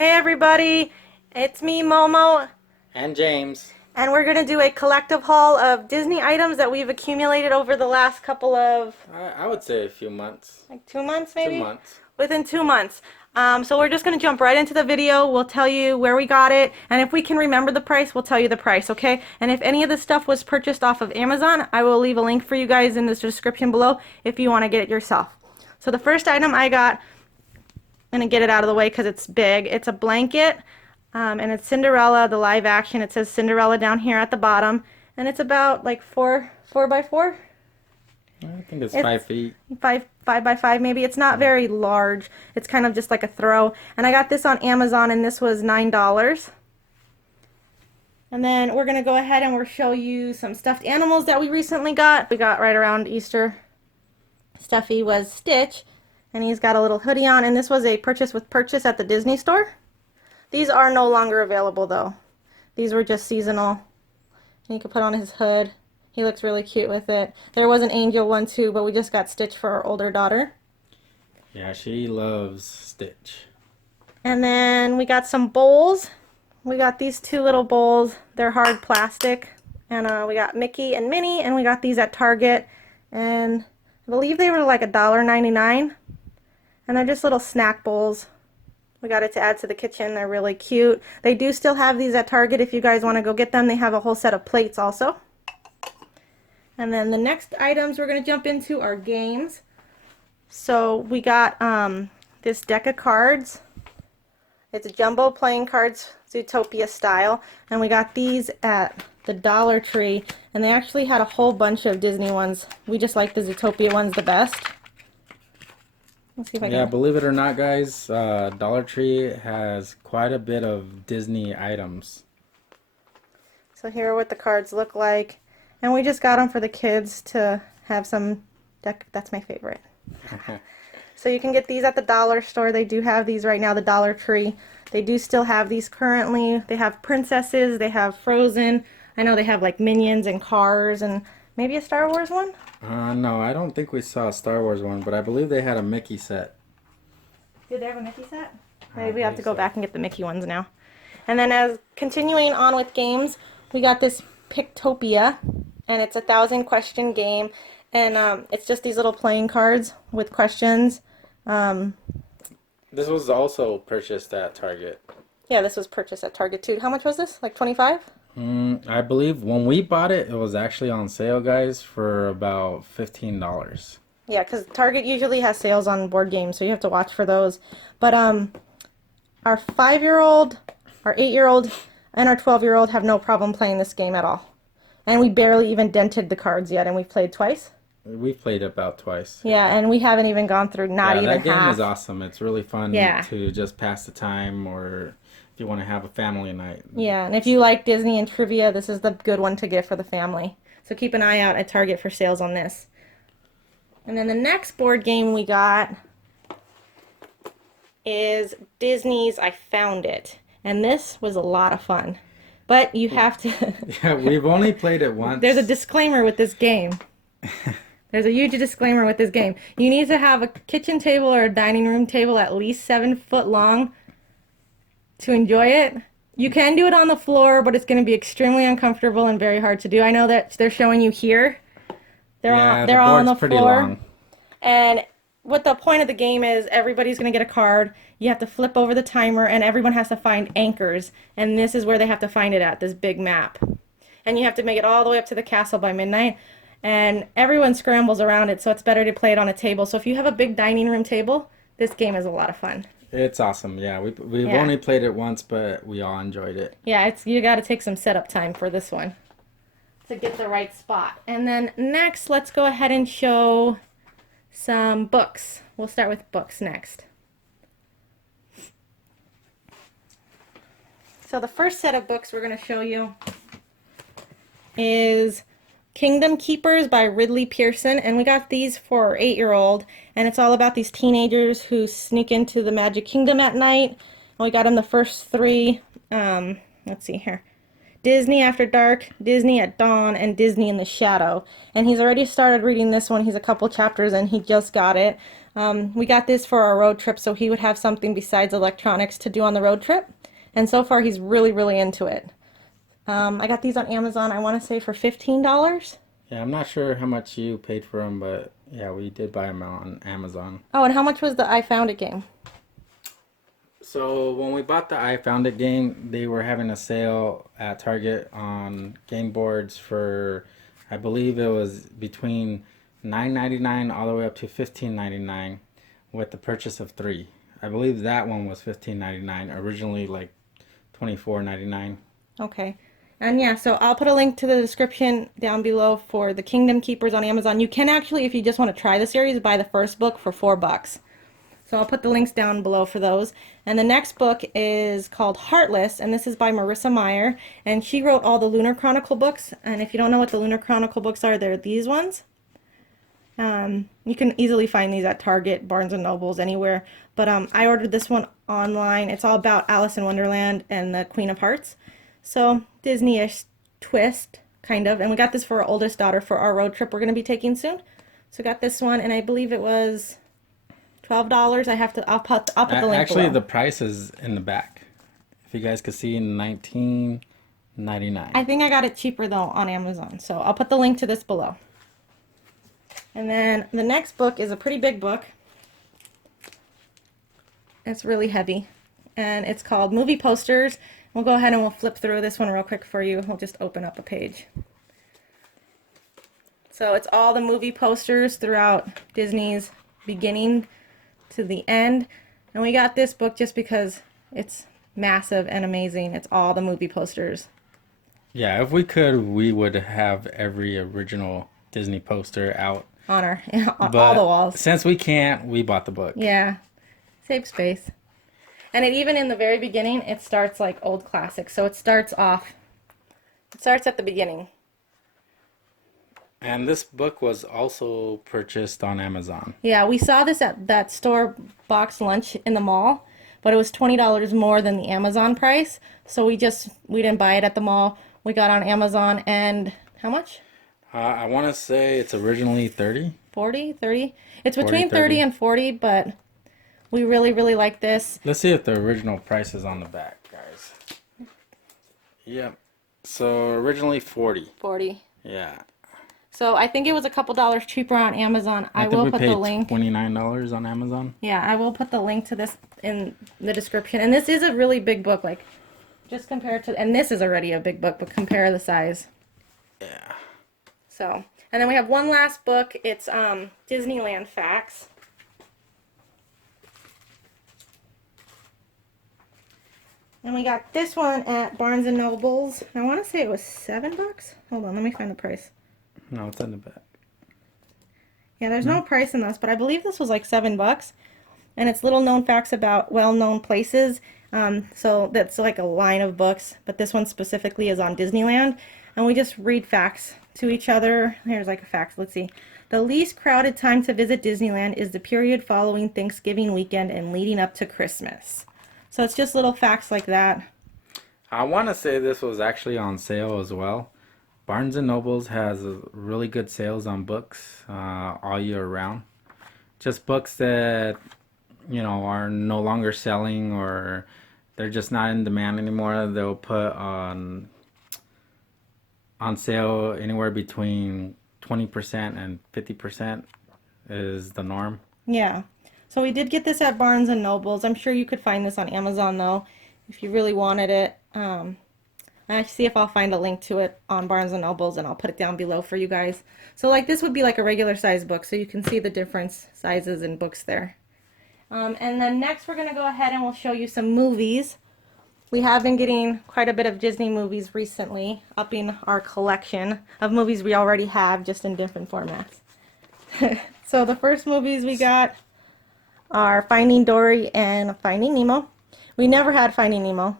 Hey everybody, it's me Momo, And James. and we're going to do a collective haul of Disney items that we've accumulated over the last couple of, I would say a few months. like 2 months Two maybe? months. Within 2 months. So we're just going to jump right into the video. We'll tell you where we got it, and if we can remember the price, we'll tell you the price, okay? And if any of this stuff was purchased off of Amazon, I will leave a link for you guys in the description below if you want to get it yourself. So the first item I got, I'm going to get it out of the way because it's big. It's a blanket, and it's Cinderella, the live action. It says Cinderella down here at the bottom, and it's about like four by four. I think it's It's 5 feet. five by five maybe. It's not very large. It's kind of just like a throw. And I got this on Amazon, and this was $9. And then we're going to go ahead and we'll show you some stuffed animals that we recently got. We got right around Easter. Stuffy was Stitch, and he's got a little hoodie on, and this was a purchase with purchase at the Disney store. These are no longer available though. These were just seasonal. And you can put on his hood. He looks really cute with it. There was an angel one too, but we just got Stitch for our older daughter. Yeah, she loves Stitch. And then we got some bowls. We got these two little bowls. They're hard plastic. And we got Mickey and Minnie, and we got these at Target. And I believe they were like $1.99. And they're just little snack bowls. We got it to add to the kitchen. They're really cute. They do still have these at Target if you guys want to go get them. They have a whole set of plates also. And then the next items we're going to jump into are games. So we got this deck of cards. It's jumbo playing cards, Zootopia style. And we got these at the Dollar Tree. And they actually had a whole bunch of Disney ones. We just like the Zootopia ones the best. Let's see if I can... Yeah, believe it or not, guys, Dollar Tree has quite a bit of Disney items. So here are what the cards look like. And we just got them for the kids to have some deck. That's my favorite. So you can get these at the dollar store. They do have these right now, the Dollar Tree. They do still have these currently. They have princesses, they have Frozen. I know they have like Minions and Cars and maybe a Star Wars one. No, I don't think we saw a Star Wars one, but I believe they had a Mickey set. Did they have a Mickey set? Maybe we have to go back and get the Mickey ones now. And then as continuing on with games, we got this Pictopia, and it's a 1,000-question game, and it's just these little playing cards with questions. This was also purchased at Target. Yeah, this was purchased at Target too. How much was this? Like 25? I believe when we bought it, it was actually on sale, guys, for about $15. Yeah, because Target usually has sales on board games, so you have to watch for those. But our 5-year-old, our 8-year-old, and our 12-year-old have no problem playing this game at all. And we barely even dented the cards yet, and we've played twice. We've played about twice. Yeah, and we haven't even gone through not even that game half. is awesome. It's really fun to just pass the time, or if you want to have a family night. Yeah, and if you like Disney and trivia, this is the good one to get for the family. So keep an eye out at Target for sales on this. And then the next board game we got is Disney's I Found It. And this was a lot of fun. But you have to... Yeah, we've only played it once. There's a disclaimer with this game. There's a huge disclaimer with this game. You need to have a kitchen table or a dining room table at least 7 foot long to enjoy it. You can do it on the floor, but it's going to be extremely uncomfortable and very hard to do. I know that they're showing you here. They're all on the floor. Long. And what the point of the game is, everybody's going to get a card. You have to flip over the timer, and everyone has to find anchors. And this is where they have to find it at, this big map. And you have to make it all the way up to the castle by midnight. And everyone scrambles around it, so it's better to play it on a table. So if you have a big dining room table, this game is a lot of fun. It's awesome. Yeah, we've only played it once, but we all enjoyed it. Yeah, you got to take some setup time for this one to get the right spot. And then next, let's go ahead and show some books. We'll start with books next. So the first set of books we're going to show you is Kingdom Keepers by Ridley Pearson, and we got these for our 8-year-old, and it's all about these teenagers who sneak into the Magic Kingdom at night. And we got him the first 3, let's see here, Disney After Dark, Disney at Dawn, and Disney in the Shadow. And he's already started reading this one. He's a couple chapters and he just got it. We got this for our road trip so he would have something besides electronics to do on the road trip. And so far he's really, really into it. I got these on Amazon, I want to say for $15. Yeah, I'm not sure how much you paid for them, but yeah, we did buy them on Amazon. Oh, and how much was the I Found It game? So when we bought the I Found It game, they were having a sale at Target on game boards for, I believe it was between $9.99 all the way up to $15.99 with the purchase of three. I believe that one was $15.99, originally like $24.99. Okay. And yeah, so I'll put a link to the description down below for the Kingdom Keepers on Amazon. You can actually, if you just want to try the series, buy the first book for $4. So I'll put the links down below for those. And the next book is called Heartless, and this is by Marissa Meyer. And she wrote all the Lunar Chronicle books. And if you don't know what the Lunar Chronicle books are, they're these ones. You can easily find these at Target, Barnes & Nobles, anywhere. But I ordered this one online. It's all about Alice in Wonderland and the Queen of Hearts. So Disney-ish twist, kind of. And we got this for our oldest daughter for our road trip we're going to be taking soon. So got this one, and I believe it was $12. I'll put the link Actually, below. the price is in the back. If you guys could see, $19.99. I think I got it cheaper though on Amazon. So I'll put the link to this below. And then the next book is a pretty big book. It's really heavy. And it's called Movie Posters. We'll go ahead and we'll flip through this one real quick for you. We'll just open up a page. So it's all the movie posters throughout Disney's beginning to the end. And we got this book just because it's massive and amazing. It's all the movie posters. Yeah, if we could, we would have every original Disney poster out. On our on But all the walls. since we can't, we bought the book. Yeah. Save space. And it even in the very beginning, it starts like old classics. So it starts at the beginning. And this book was also purchased on Amazon. Yeah, we saw this at that store box lunch in the mall, but it was $20 more than the Amazon price. So we didn't buy it at the mall. We got on Amazon, and how much? I want to say it's originally 30. 40, 30? It's 40, between 30 and 40, but we really, really like this. Let's see if the original price is on the back, guys. Yep. So originally 40. 40. Yeah. So I think it was a couple dollars cheaper on Amazon. I think will we put paid the link. $29 on Amazon. Yeah, I will put the link to this in the description. And this is a really big book, like just compared to, and this is already a big book, but compare the size. Yeah. So, and then we have one last book. It's Disneyland Facts. And we got this one at Barnes & Nobles. I want to say it was $7. Hold on, let me find the price. No, it's in the back. Yeah, there's no price in this, but I believe this was like $7. And it's little known facts about well-known places. So that's like a line of books, but this one specifically is on Disneyland. And we just read facts to each other. Here's like a fact. Let's see. The least crowded time to visit Disneyland is the period following Thanksgiving weekend and leading up to Christmas. So it's just little facts like that. I want to say this was actually on sale as well. Barnes & Nobles has really good sales on books all year round. Just books that, are no longer selling or they're just not in demand anymore. They'll put on sale anywhere between 20% and 50% is the norm. Yeah. So we did get this at Barnes & Nobles. I'm sure you could find this on Amazon, though, if you really wanted it. I see if I'll find a link to it on Barnes & Nobles, and I'll put it down below for you guys. So, like, this would be like a regular size book, so you can see the different sizes in books there. And then next we're going to go ahead and we'll show you some movies. We have been getting quite a bit of Disney movies recently, upping our collection of movies we already have, just in different formats. So the first movies we got are Finding Dory and Finding Nemo. We never had Finding Nemo,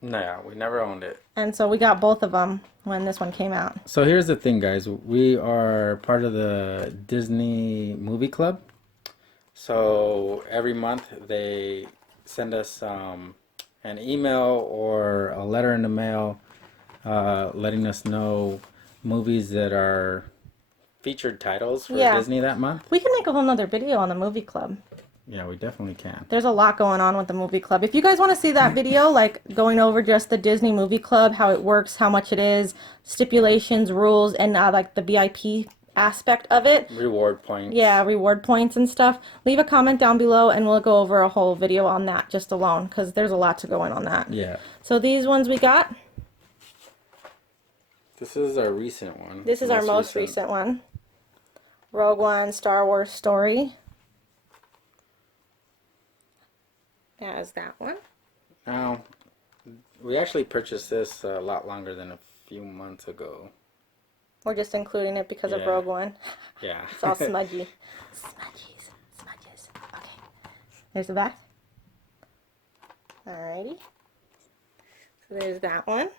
No, we never owned it. and so we got both of them when this one came out. So here's the thing, guys. We are part of the Disney Movie Club. So every month they send us an email or a letter in the mail letting us know movies that are featured titles for Yeah. Disney that month. We can make a whole nother video on the movie club. Yeah, we definitely can. There's a lot going on with the movie club. If you guys want to see that video, like going over just the Disney movie club, how it works, how much it is, stipulations, rules, and like the VIP aspect of it. Reward points. Yeah, reward points and stuff. Leave a comment down below and we'll go over a whole video on that just alone because there's a lot to go in on that. Yeah. So these ones we got. This is our recent one. This is our most recent one. Rogue One Star Wars Story. As that one. Now, we actually purchased this a lot longer than a few months ago. We're just including it because of Yeah. Rogue One. Yeah. It's all smudgy. Smudges. Okay. There's the back. Alrighty. So there's that one.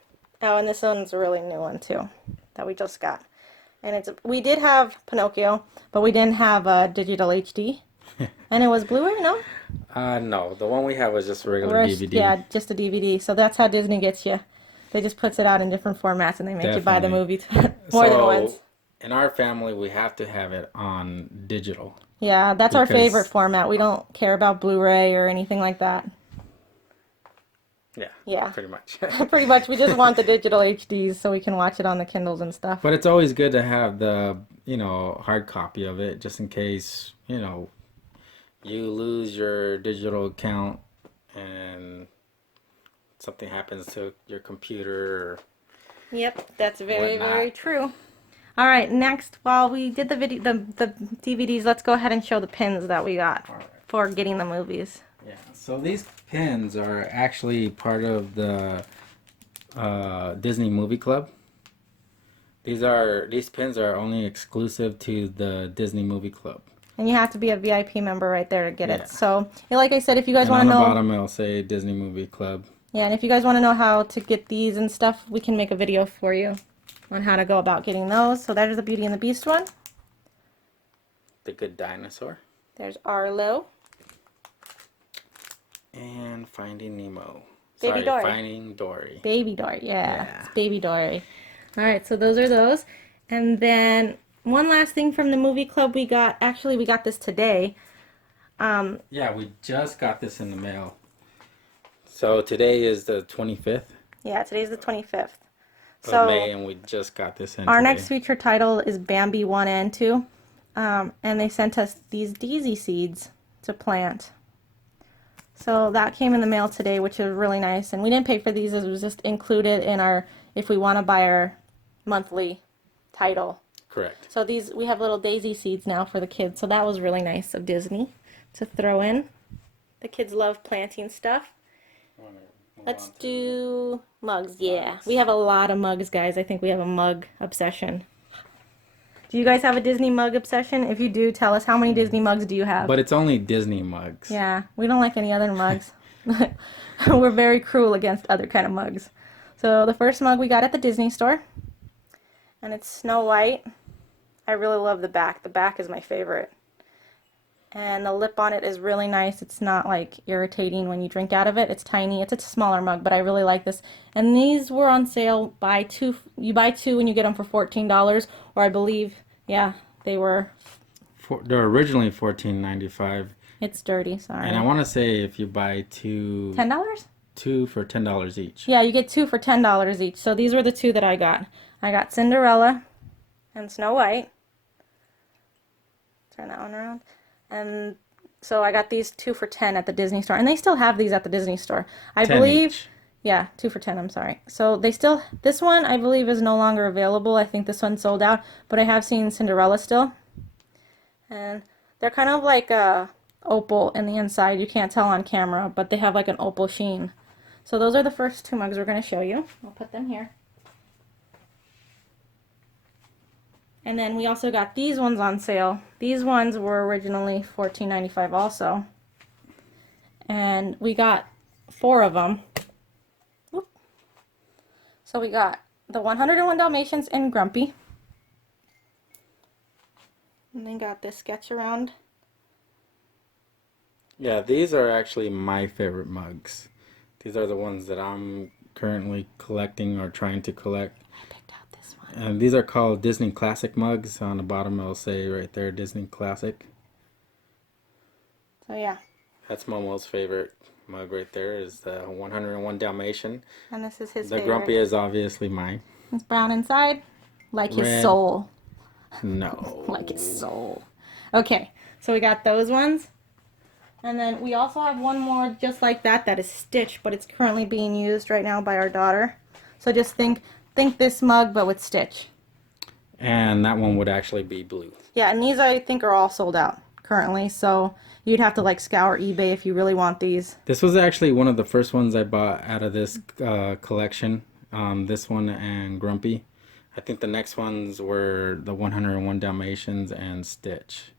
Oh, and this one's a really new one too that we just got. And we did have Pinocchio, but we didn't have digital HD. And it was Blu-ray, no? No, the one we have was just a regular DVD. Yeah, just a DVD. So that's how Disney gets you. They just puts it out in different formats and they make you buy the movie more than once. In our family, we have to have it on digital. Yeah, that's our favorite format. We don't care about Blu-ray or anything like that. Yeah, pretty much. Pretty much, we just want the digital HDs so we can watch it on the Kindles and stuff. But it's always good to have the, hard copy of it just in case, you lose your digital account and something happens to your computer. Yep, that's very true. All right, next, while we did the DVDs, let's go ahead and show the pins that we got for getting the movies. Yeah, so these pins are actually part of the Disney Movie Club. These pins are only exclusive to the Disney Movie Club. And you have to be a VIP member right there to get it. So, like I said, if you guys want to know... on the bottom it'll say Disney Movie Club. Yeah, and if you guys want to know how to get these and stuff, we can make a video for you on how to go about getting those. So there's the Beauty and the Beast one. The Good Dinosaur. There's Arlo. And Finding Nemo. Baby Dory. Finding Dory. Baby Dory, yeah. It's Baby Dory. Alright, so those are those. And then one last thing from the movie club we got. Actually, we got this today. Yeah, we just got this in the mail. So today is the 25th. Yeah, today's the 25th. Of May, and we just got this in our today. next feature title is Bambi 1 and 2. And they sent us these daisy seeds to plant. So that came in the mail today, which is really nice. And we didn't pay for these. It was just included in our, if we want to buy our monthly title. Correct. So we have little daisy seeds now for the kids. So that was really nice of Disney to throw in. The kids love planting stuff. Let's do mugs. Yeah, we have a lot of mugs, guys. I think we have a mug obsession. Do you guys have a Disney mug obsession? If you do, tell us how many Disney mugs do you have? But it's only Disney mugs. Yeah, we don't like any other mugs. We're very cruel against other kind of mugs. So the first mug we got at the Disney store. And it's Snow White. I really love the back. The back is my favorite. And the lip on it is really nice. It's not like irritating when you drink out of it. It's tiny. It's a smaller mug, but I really like this. And these were on sale. Buy two. You buy two and you get them for $14. Or I believe, yeah, they were. They're originally $14.95. It's dirty. Sorry. And I want to say if you buy two. $10? Two for $10 each. Yeah, you get two for $10 each. So these were the two that I got. I got Cinderella and Snow White. Turn that one around. And so I got these 2 for $10 at the Disney store. And they still have these at the Disney store. I believe. Each. Yeah, 2 for $10, I'm sorry. So they still, this one I believe is no longer available. I think this one sold out. But I have seen Cinderella still. And they're kind of like a opal in the inside. You can't tell on camera, but they have like an opal sheen. So those are the first 2 mugs we're going to show you. I'll put them here. And then we also got these ones on sale. These ones were originally $14.95 also. And we got 4 of them. Whoop. So we got the 101 Dalmatians and Grumpy. And then got this sketch around. Yeah, these are actually my favorite mugs. These are the ones that I'm currently collecting or trying to collect. I picked out this one. And these are called Disney Classic mugs. On the bottom it'll say right there, Disney Classic. So yeah. That's Momo's favorite mug right there, is the 101 Dalmatian. And this is his The favorite. Grumpy is obviously mine. It's brown inside, like his Red. soul. No. Like his soul. Okay, so we got those ones. And then we also have one more just like that that is stitched, but it's currently being used right now by our daughter. So just think this mug, but with stitch. And that one would actually be blue. Yeah, and these I think are all sold out currently, so you'd have to like scour eBay if you really want these. This was actually one of the first ones I bought out of this collection. This one and Grumpy. I think the next ones were the 101 Dalmatians and Stitch.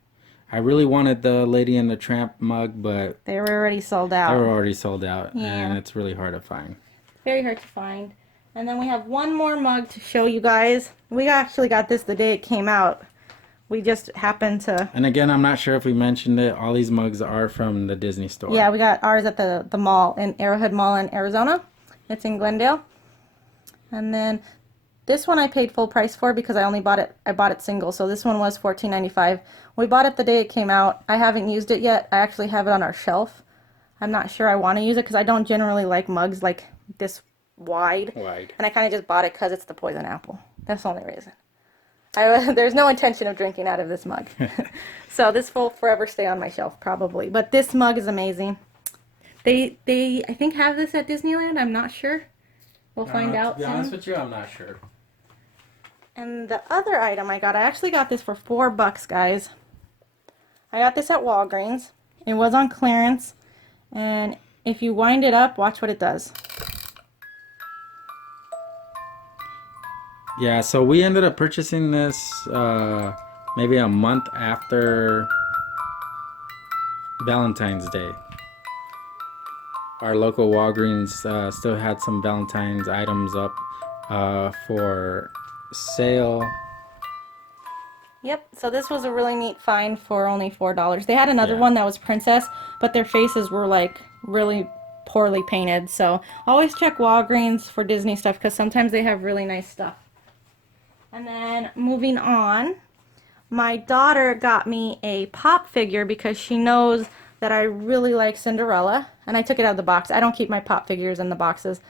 I really wanted the Lady and the Tramp mug, but they were already sold out. They were already sold out, yeah. And it's really hard to find. Very hard to find. And then we have one more mug to show you guys. We actually got this the day it came out. We just happened to... And again, I'm not sure if we mentioned it. All these mugs are from the Disney store. Yeah, we got ours at the mall, in Arrowhead Mall in Arizona. It's in Glendale. And then this one I paid full price for because I bought it single. So this one was $14.95. We bought it the day it came out. I haven't used it yet. I actually have it on our shelf. I'm not sure I want to use it because I don't generally like mugs like this wide. And I kind of just bought it because it's the poison apple. That's the only reason. There's no intention of drinking out of this mug. So this will forever stay on my shelf probably. But this mug is amazing. They I think have this at Disneyland. I'm not sure. We'll find out soon. To be honest with you, I'm not sure. And the other item I actually got this for $4, guys. I got this at Walgreens. It was on clearance. And if you wind it up, watch what it does. Yeah, so we ended up purchasing this maybe a month after Valentine's Day. Our local Walgreens still had some Valentine's items up for sale. Yep, so this was a really neat find for only $4. They had another one that was Princess, but their faces were like really poorly painted. So always check Walgreens for Disney stuff because sometimes they have really nice stuff. And then moving on, my daughter got me a pop figure because she knows that I really like Cinderella. And I took it out of the box. I don't keep my pop figures in the boxes.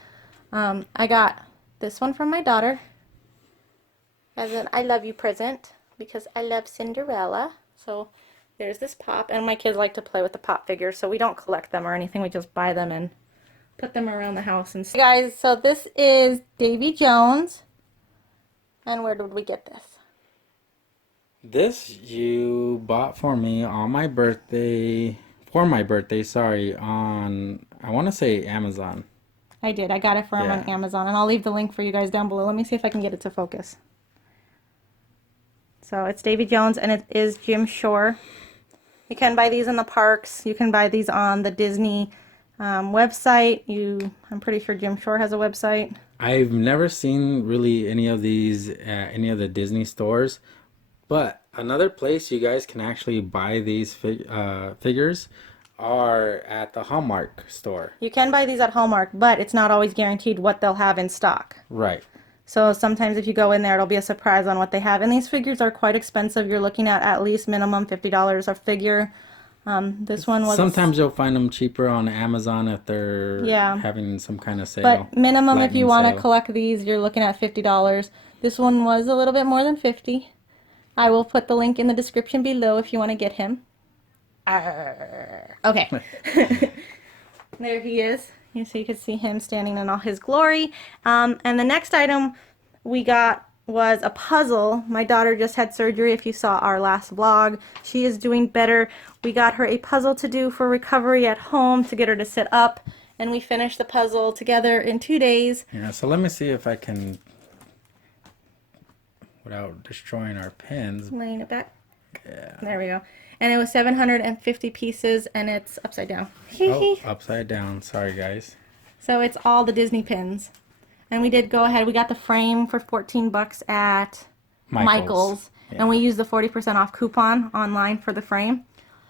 I got this one from my daughter as an I love you present because I love Cinderella. So there's this pop. And my kids like to play with the pop figures. So we don't collect them or anything. We just buy them and put them around the house. And hey guys, so this is Davey Jones. And where did we get this? This you bought for me on my birthday, sorry, on, I want to say Amazon. I did. I got it from on Amazon. And I'll leave the link for you guys down below. Let me see if I can get it to focus. So it's Davey Jones and it is Jim Shore. You can buy these in the parks. You can buy these on the Disney website. I'm pretty sure Jim Shore has a website. I've never seen really any of these at any of the Disney stores, but another place you guys can actually buy these figures are at the Hallmark store. You can buy these at Hallmark, but it's not always guaranteed what they'll have in stock. Right. So sometimes if you go in there, it'll be a surprise on what they have. And these figures are quite expensive. You're looking at least minimum $50 a figure. This one was... Sometimes you'll find them cheaper on Amazon if they're having some kind of sale. But minimum if you want to collect these, you're looking at $50. This one was a little bit more than $50. I will put the link in the description below if you want to get him. Okay. There he is. So you can see him standing in all his glory. And the next item we got was a puzzle. My daughter just had surgery. If you saw our last vlog, she is doing better. We got her a puzzle to do for recovery at home to get her to sit up, and we finished the puzzle together in 2 days. Yeah, so let me see if I can, without destroying our pins. Laying it back. Yeah. There we go. And it was 750 pieces, and it's upside down. Oh, upside down. Sorry, guys. So it's all the Disney pins. And we did go ahead. We got the frame for $14 at Michael's. Yeah. And we used the 40% off coupon online for the frame.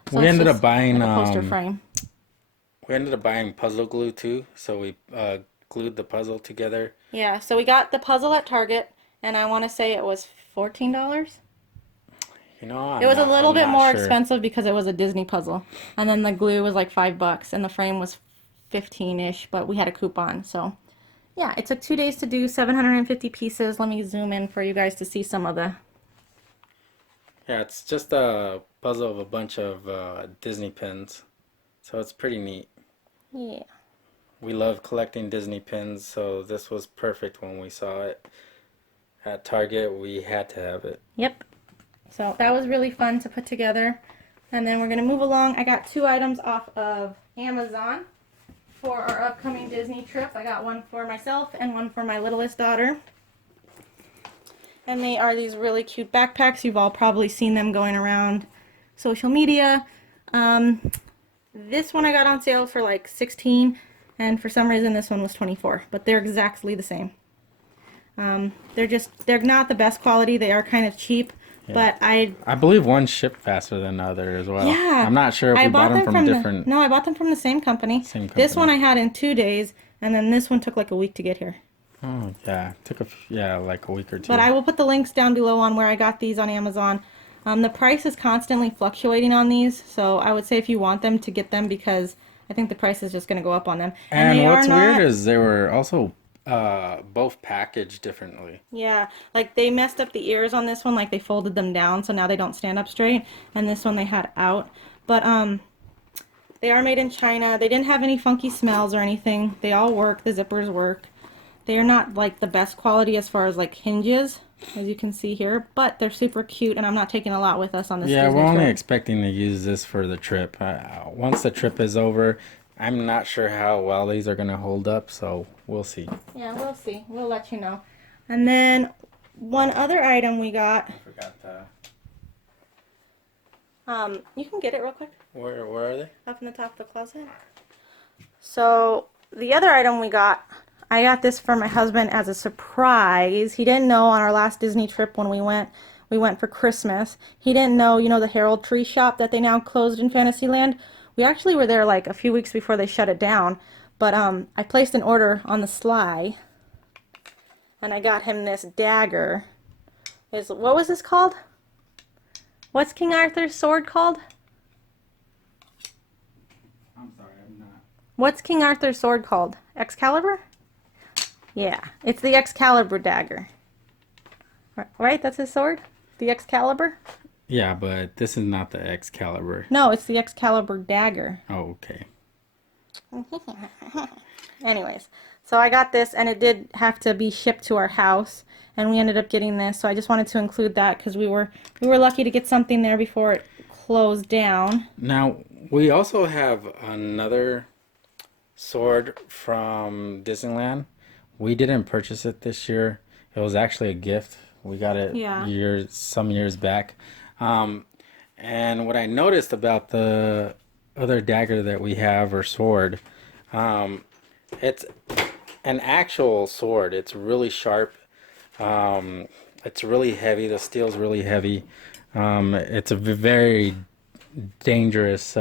So we ended up buying like a poster frame. We ended up buying puzzle glue too. So we glued the puzzle together. Yeah, so we got the puzzle at Target. and I want to say it was $14. You know, It was a little I'm bit not more sure. expensive because it was a Disney puzzle, and then the glue was like $5, and the frame was 15-ish, but we had a coupon, so yeah, it took 2 days to do 750 pieces. Let me zoom in for you guys to see some of the. Yeah, it's just a puzzle of a bunch of Disney pins, so it's pretty neat. Yeah. We love collecting Disney pins, so this was perfect when we saw it at Target. We had to have it. Yep. So that was really fun to put together. And then we're going to move along. I got 2 items off of Amazon for our upcoming Disney trip. I got one for myself and one for my littlest daughter. And they are these really cute backpacks. You've all probably seen them going around social media. This one I got on sale for like 16, and for some reason this one was 24, but they're exactly the same. They're not the best quality. They are kind of cheap, Yeah. but I believe one shipped faster than the other as well. yeah. I'm not sure if I we bought bought them from the, different. no, I bought them from the same company. Same This one company. I had in 2 days, and then this one took like a week to get here. Oh yeah, took like a week or two. But I will put the links down below on where I got these on Amazon. The price is constantly fluctuating on these, so I would say if you want them to get them because I think the price is just going to go up on them. And they are what's weird not, is they were also both packaged differently. yeah, like they messed up the ears on this one, like they folded them down, so now they don't stand up straight. And this one they had out. But they are made in China. They didn't have any funky smells or anything. They all work. The zippers work. They are not like the best quality as far as like hinges, as you can see here, but they're super cute, and I'm not taking a lot with us on this Yeah, Disney we're only trip. expecting to use this for the trip. Once the trip is over, I'm not sure how well these are going to hold up, so we'll see. Yeah, we'll see. We'll let you know. And then one other item we got. I forgot to. You can get it real quick. Where are they? Up in the top of the closet. So the other item we got, I got this for my husband as a surprise. He didn't know on our last Disney trip when we went for Christmas. He didn't know, you know, the Harold Tree shop that they now closed in Fantasyland. We actually were there like a few weeks before they shut it down. But I placed an order on the sly, and I got him this dagger. What was this called? What's King Arthur's sword called? I'm sorry, I'm not. What's King Arthur's sword called? Excalibur? Yeah, it's the Excalibur dagger. Right? That's his sword? The Excalibur? Yeah, but this is not the Excalibur. No, it's the Excalibur dagger. Oh, okay. Anyways, so I got this, and it did have to be shipped to our house, and we ended up getting this. So I just wanted to include that because we were lucky to get something there before it closed down. Now, we also have another sword from Disneyland. We didn't purchase it this year. It was actually a gift. We got it some years back. And what I noticed about the other dagger that we have, or sword, it's an actual sword. It's really sharp. It's really heavy. The steel's really heavy. It's a very dangerous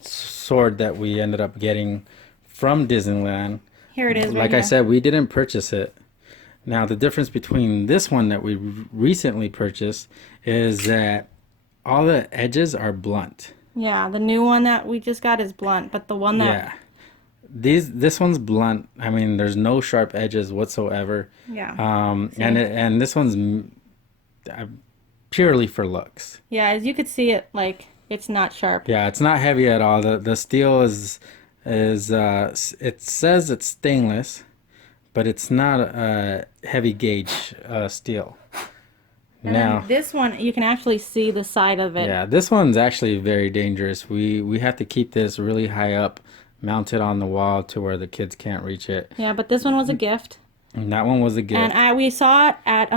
sword that we ended up getting from Disneyland. Here it is. Right Like here. I said, we didn't purchase it. Now, the difference between this one that we recently purchased is that all the edges are blunt. Yeah, the new one that we just got is blunt, but the one that This one's blunt. I mean, there's no sharp edges whatsoever. And this one's purely for looks. Yeah, as you could see, it's not sharp. Yeah, it's not heavy at all. The steel is it says it's stainless, but it's not a heavy gauge steel. And then this one, you can actually see the side of it. Yeah, this one's actually very dangerous. We have to keep this really high up, mounted on the wall to where the kids can't reach it. Yeah, but this one was a gift. And that one was a gift. And we saw it at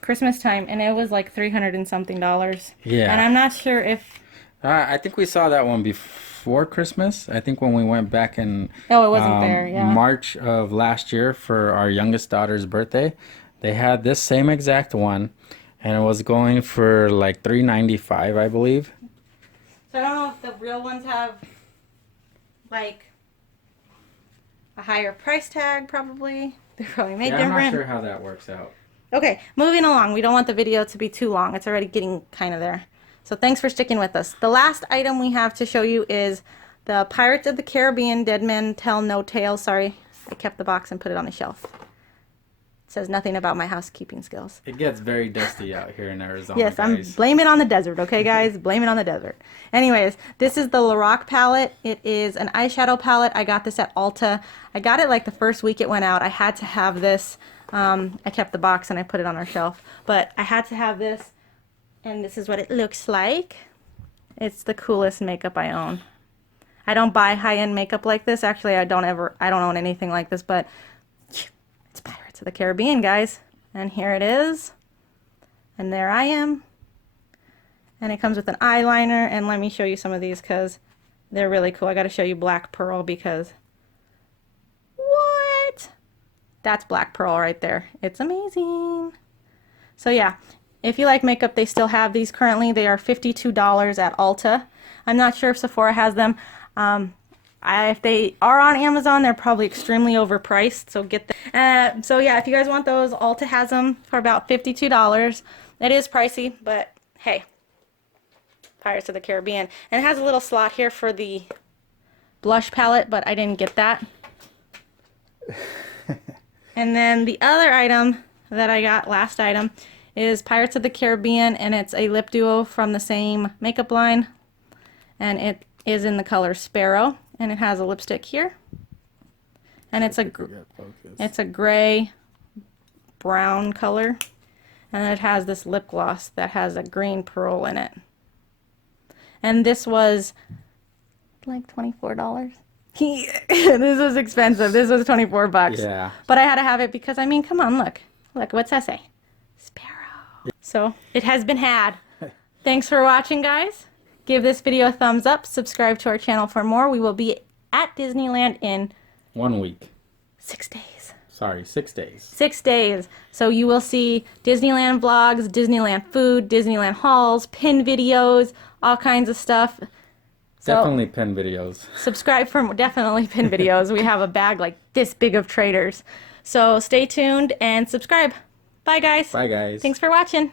Christmas time, and it was like $300 and something. Yeah. And I'm not sure if. I think we saw that one before Christmas. I think when we went back in Oh, it wasn't there. Yeah. March of last year for our youngest daughter's birthday, they had this same exact one, and it was going for like $395, I believe. So I don't know if the real ones have like a higher price tag, probably. They're probably made Yeah, I'm different. not sure how that works out. Okay, moving along. We don't want the video to be too long. It's already getting kind of there. So thanks for sticking with us. The last item we have to show you is the Pirates of the Caribbean Dead Men Tell No Tales. Sorry, I kept the box and put it on the shelf. It says nothing about my housekeeping skills. It gets very dusty out here in Arizona, Yes, I'm guys. blame it on the desert, okay, guys? Blame it on the desert. Anyways, this is the Lorac palette. It is an eyeshadow palette. I got this at Ulta. I got it like the first week it went out. I had to have this. I kept the box and I put it on our shelf. But I had to have this, and this is what it looks like. It's the coolest makeup I own. I don't buy high-end makeup like this. Actually, I don't own anything like this, but it's Pirates of the Caribbean, guys. And here it is. And there I am. And it comes with an eyeliner. And let me show you some of these because they're really cool. I got to show you Black Pearl because... What? That's Black Pearl right there. It's amazing. So yeah, if you like makeup, they still have these currently. They are $52 at Ulta. I'm not sure if Sephora has them. If they are on Amazon, they're probably extremely overpriced, so get them. So yeah, if you guys want those, Ulta has them for about $52. It is pricey, but hey, Pirates of the Caribbean. And it has a little slot here for the blush palette, but I didn't get that. And then the other item that I got, last item, is Pirates of the Caribbean, and it's a lip duo from the same makeup line. And it is in the color Sparrow, and it has a lipstick here. And it's a gray brown color. And then it has this lip gloss that has a green pearl in it. And this was like $24. This was expensive. This was 24 bucks. Yeah. But I had to have it because, I mean, come on, look. Look, what's that say? Sparrow. So it has been had. Thanks for watching, guys. Give this video a thumbs up. Subscribe to our channel for more. We will be at Disneyland in 1 week. 6 days. Sorry, 6 days. 6 days. So you will see Disneyland vlogs, Disneyland food, Disneyland hauls, pin videos, all kinds of stuff. So Definitely pin videos. subscribe for definitely pin videos. We have a bag like this big of traders. So stay tuned and subscribe. Bye, guys. Bye, guys. Thanks for watching.